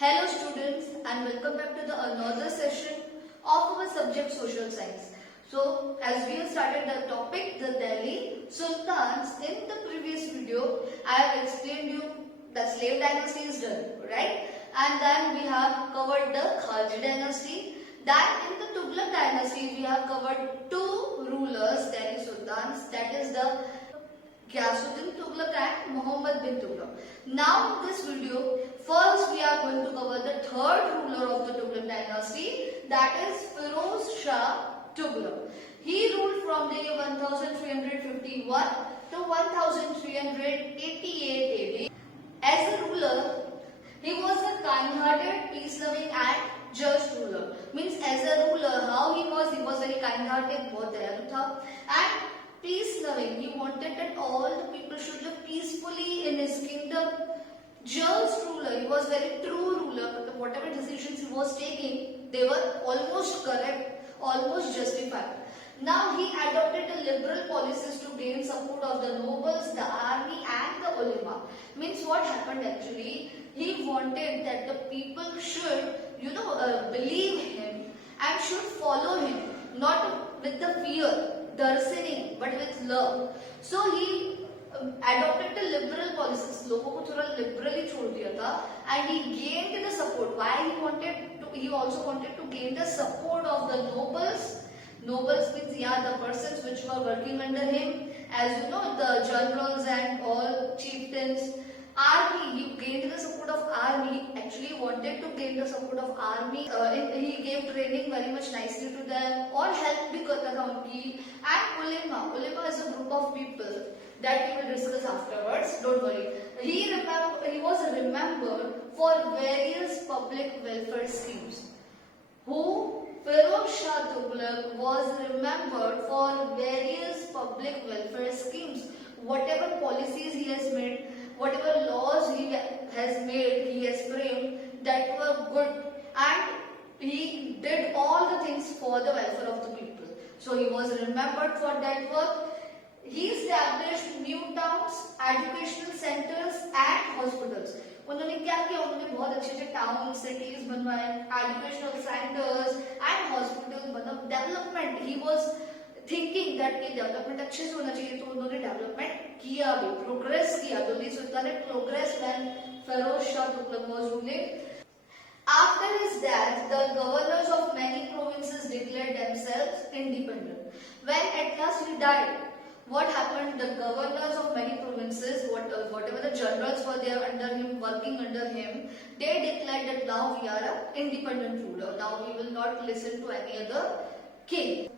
Hello students and welcome back to the another session of our subject social science. So as we have started the topic the Delhi Sultans, in the previous video I have explained you the slave dynasty is done, right? And then we have covered the Khalji dynasty. Then in the Tughlaq dynasty we have covered two rulers, Delhi Sultans, that is the Ghiyasuddin Tughlaq and Muhammad bin Tughlaq. Now in this video, first we are going to cover the third ruler of the Tughlaq dynasty, that is Firoz Shah Tughlaq. He ruled from the year 1351 to 1388 AD. As a ruler, he was a kind-hearted, peace-loving and just ruler. Means as a ruler, how he was very kind-hearted, बहुत दयालु था and peace-loving. He wanted that all the people should live peacefully in his kingdom. Just ruler. He was very true ruler. But whatever decisions he was taking, they were almost correct, almost justified. Now he adopted the liberal policies to gain support of the nobles, the army and the ulama. Means what happened actually? He wanted that the people should, believe him and should follow him, not with the fear, darsening, but with love. So he adopted the liberal policies. लोगों को थोड़ा liberally छोड़ दिया था, and he gained the support. Why he also wanted to gain the support of the nobles. Nobles means the persons which were working under him, as you know, the generals and all chieftains. Army, he gained the support of army. He actually wanted to gain the support of army. He gave training very much nicely to them. और help भी करता था उनकी. And ulema is a group of people that we will discuss afterwards. Don't worry. He was remembered for various public welfare schemes. Firoz Shah Tughlaq was remembered for various public welfare schemes. Whatever policies he has made, whatever laws he has made, he has framed, that were good, and he did all the things for the welfare of the people. So he was remembered for that work. He established new towns, educational centers and hospitals. उन्होंने क्या किया? उन्होंने बहुत अच्छे town cities बनवाए, educational centres and hospital, मतलब development. He was thinking that कि development अच्छे से होना चाहिए, तो उन्होंने डेवलपमेंट किया भी, प्रोग्रेस किया. Delhi sultanate progress when Firoz Shah Tughlaq was ruling. After his death, the governors of many provinces declared themselves independent. When at last he died, what happened? The governors of many provinces, whatever the generals were there under him, working under him, they declared that now we are an independent ruler. Now we will not listen to any other king.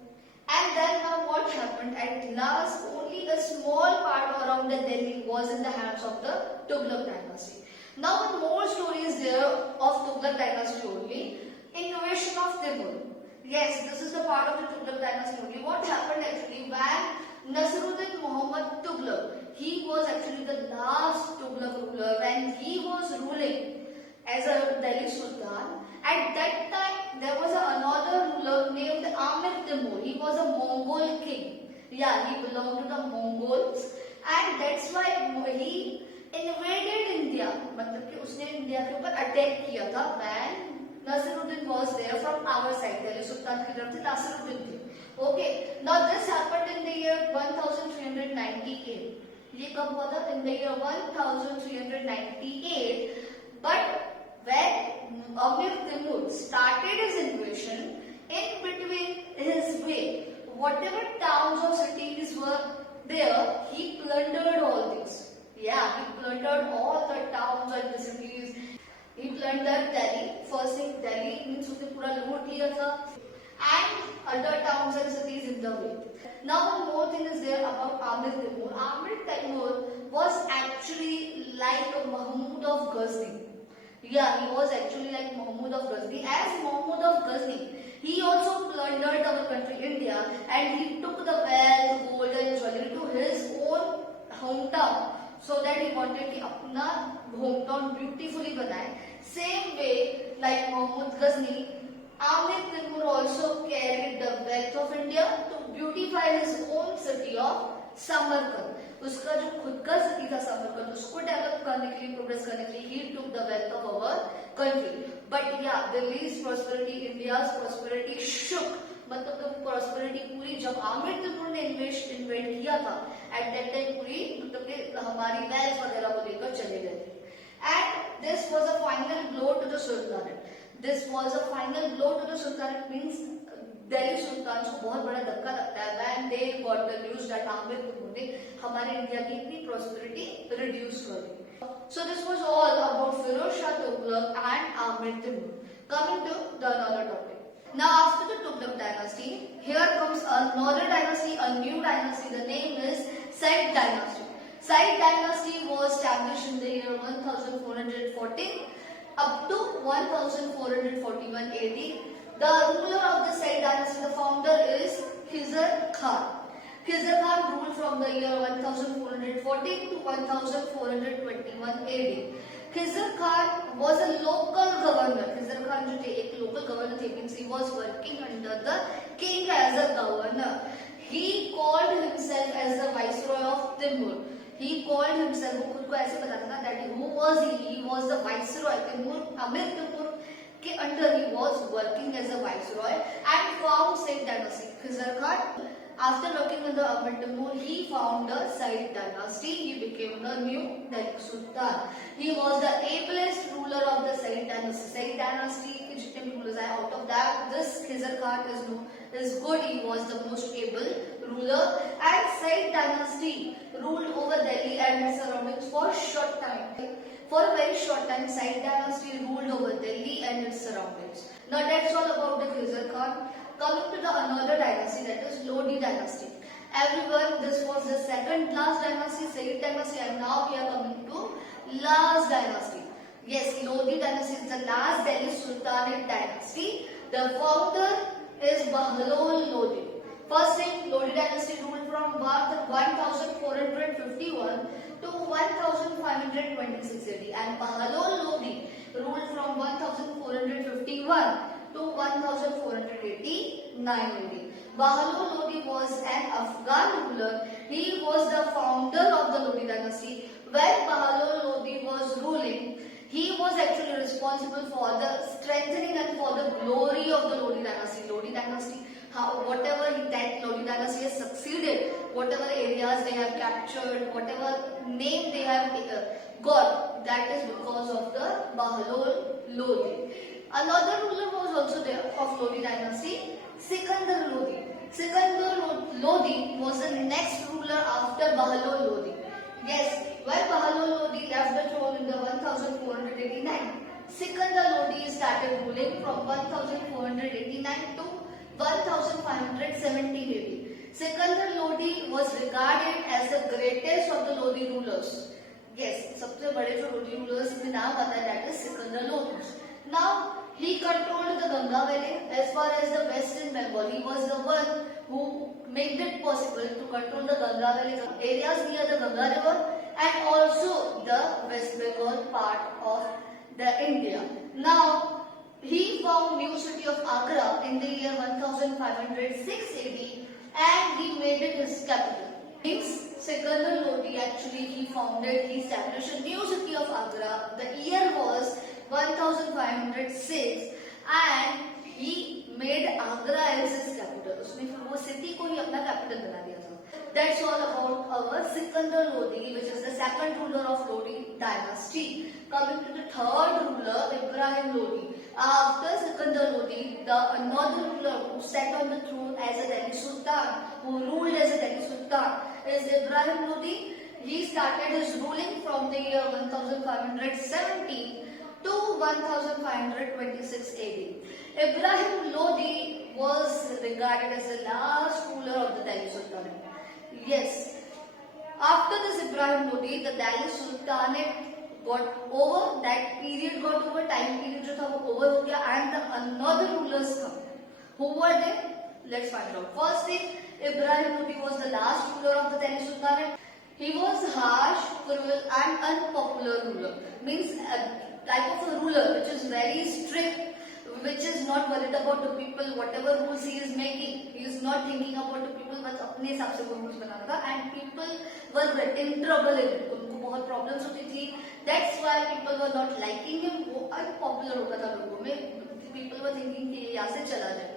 And then now what happened? At last, only a small part around the Delhi was in the hands of the Tughlaq dynasty. Now more stories there of Tughlaq dynasty only. Invasion of Timur. Yes, this is the part of the Tughlaq dynasty only. What happened actually when Nasruddin Muhammad Tughlaq, he was actually the last Tughlaq ruler when he was ruling as a Delhi Sultan. At that time, there was another ruler named Amir Timur. He was a Mongol king. Yeah, he belonged to the Mongols, and that's why he invaded India. मतलब कि उसने India के ऊपर attack किया था when Nasruddin was there from our side. Delhi Sultan की तरफ से Nasruddin थे. Okay. Now this happened in the year 1398. ये कब हुआ था? In the year 1398. But when Amir Timur started his invasion, in between his way, whatever towns or cities were there, he plundered all these. Yeah, he plundered all the towns and the cities. He plundered Delhi. First thing, Delhi means उसने पूरा लूट लिया था, and other towns and cities in the way. Now one more thing is there about Amir Timur. Amir Timur was actually like Mahmud of Ghazni. Yeah, he was actually like Mahmud of Ghazni. As Mahmud of Ghazni, he also plundered our country India, and he took the wealth, gold and jewelry to his own hometown, so that he wanted कि अपना hometown beautifully बनाए. Same way like Mahmud Ghazni, Amir Timur also carried the wealth of India to beautify his own city of Samarkand, उसका जो खुद का city था समरकंद, उसको develop करने के लिए, प्रोग्रेस करने के लिए he took the wealth of our country. But या Delhi's prosperity, India's prosperity shook, मतलब तो प्रॉस्पेरिटी पूरी जब आमिर तिमूर ने इन्वेट किया था एट दैट टाइम पूरी मतलब कि हमारी वेल्थ वगैरह को लेकर चले गए थे. And this was a final blow to the sultanate. This was a final blow to the sultanate means Delhi सुल्तान को बहुत बड़ा धक्का लगता है when they got the news that Amir Timur ने हमारे इंडिया की इतनी प्रॉस्पेरिटी रिड्यूस कर दी. So this was all about Firoz Shah Tughlaq and Amir Timur. Coming to the another topic. Now after the Tughlaq dynasty, here comes another dynasty, a new dynasty. The name is Said dynasty. Said dynasty was established in the year 1414 up to 1441 AD. The ruler of the Said dynasty, the founder is Khizr Khan. Khizr Khan ruled from the year 1414 to 1421 AD. Khizr Khan was a local governor. Khizr Khan जो थे एक local governor थे, means he was working under the king as a governor. He called himself as the viceroy of Timur. He called himself, वो खुद को ऐसे बताता था that who was he? He was the viceroy. Timur, Amir Timur के under he was working as a viceroy and found Said dynasty. Khizr Khan, after working with the Amir Timur, he found the Said dynasty. He became the new Delhi Sultan. He was the ablest ruler of the Said dynasty. Said dynasty के जितने भी rulers आए, out of that, this Khizr Khan is good. He was the most able ruler. And Said dynasty ruled over Delhi and its surroundings for a short time. For a very short time, Said dynasty ruled over Delhi and its surroundings. Now that's all about the Khizr Khan. Coming to the another dynasty, that is Lodi dynasty. Everyone, this was the second last dynasty, Said dynasty, and now we are coming to last dynasty. Yes, Lodi dynasty is the last Delhi Sultanate dynasty. The founder is Bahlol Lodi. First thing, Lodi dynasty ruled from 1451 to 1526 AD, and Bahlol Lodi ruled from 1451 to 1489 AD. Bahlol Lodi was an Afghan ruler. He was the founder of the Lodi dynasty. When Bahlol Lodi was ruling, he was actually responsible for the strengthening and for the glory of the Lodi dynasty. Lodi dynasty, whatever that Lodi dynasty has succeeded, whatever areas they have captured, whatever name they have got, that is because of the Bahlol Lodi. Another ruler was also there of Lodi dynasty, Sikandar Lodi. Sikandar Lodi was the next ruler after Bahlol Lodi. Yes, when Bahlol Lodi left the throne in the 1489, Sikandar Lodi started ruling from 1489 to 1517 AD. Sikandar Lodi was regarded as the greatest of the Lodi rulers. Yes, सबसे बड़े जो Lodi rulers में नाम आता है, that is Sikandar Lodi. Now he controlled the Ganga Valley as far as the western Bengal. He was the one who made it possible to control the Ganga Valley areas near the Ganga River and also the West Bengal part of the India. Now he found new city of Agra in the year 1506 AD and he made it his capital. Means Sikandar Lodi actually he established a new city of Agra. The year was 1506 and he made Agra as his capital. उसने फिर वो city को ही अपना capital बना दिया था. That's all about our Sikandar Lodi, which is the second ruler of Lodi dynasty. Coming to the third ruler, Ibrahim Lodi. After Sikandar Lodi, another ruler who sat on the throne as a Delhi Sultan, who ruled as a Delhi Sultan, is Ibrahim Lodi. He started his ruling from the year 1517 to 1526 AD. Ibrahim Lodi was regarded as the last ruler of the Delhi Sultanate. Yes, after this Ibrahim Lodi, the Delhi Sultanate got over, that period got over, time period जो था वो over हो गया, and the another rulers come. Who were they? Let's find out. First thing, Ibrahim Lodi was the last ruler of the Delhi Sultanate. He was harsh, cruel and unpopular ruler. Means a type of a ruler which is very strict, which is not worried about the people, whatever rules he is making, he is not thinking about the people, बस अपने हिसाब से वो rules बनाता था, and people were in trouble in it, उनको बहुत problems होती थी, that's why people were not liking him, वो unpopular हो गया था लोगों में, people were thinking कि यहाँ से चला जाए.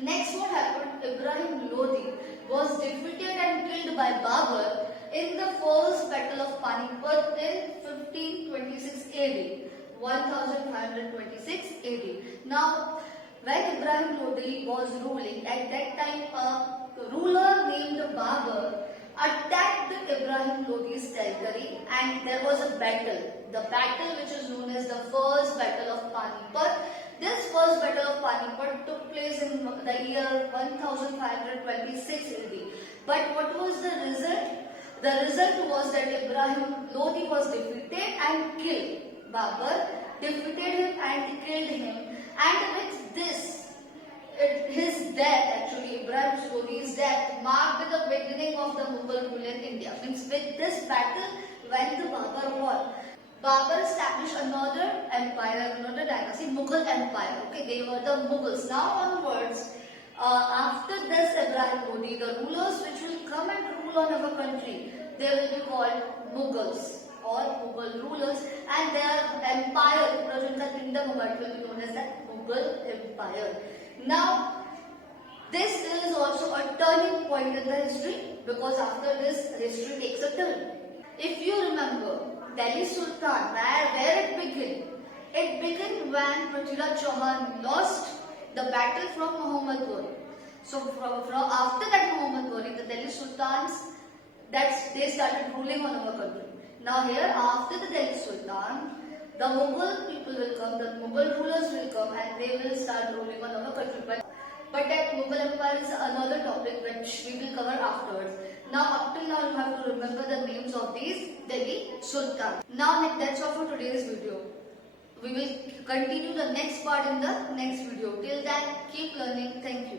Next what happened, Ibrahim Lodi was defeated and killed by Babur in the first battle of Panipat in 1526 AD. 1526 AD. Now, when Ibrahim Lodi was ruling, at that time a ruler named Babur attacked Ibrahim Lodi's territory and there was a battle. The battle which is known as the first battle of Panipat. This first battle of Panipat took place in the year 1526 AD. But what was the result? The result was that Ibrahim Lodi was defeated and killed. Babur defeated him and killed him, and with this, his death, actually Ibrahim Lodi's death, marked the beginning of the Mughal rule in India. Means with this battle, when the Babur won, Babur established another empire, another dynasty, Mughal Empire. Okay, they were the Mughals. Now onwards, after this Ibrahim Lodi, the rulers which will come and rule on our country, they will be called Mughals or Mughal rulers, and their empire, Rajasthan kingdom of it will be known as the Mughal Empire. Now, this is also a turning point in the history, because after this, history takes a turn. If you remember, Delhi Sultan, where it began? It began when Prithviraj Chauhan lost the battle from Muhammad Ghori. So from after that Muhammad Ghori, the Delhi Sultans, they started ruling on our country. Now here, after the Delhi Sultan, the Mughal people will come, the Mughal rulers will come, and they will start ruling on our country. But that Mughal Empire is another topic which we will cover afterwards. Now up till now you have to remember the names of these Delhi Sultans. Now that's all for today's video. We will continue the next part in the next video. Till then, keep learning. Thank you.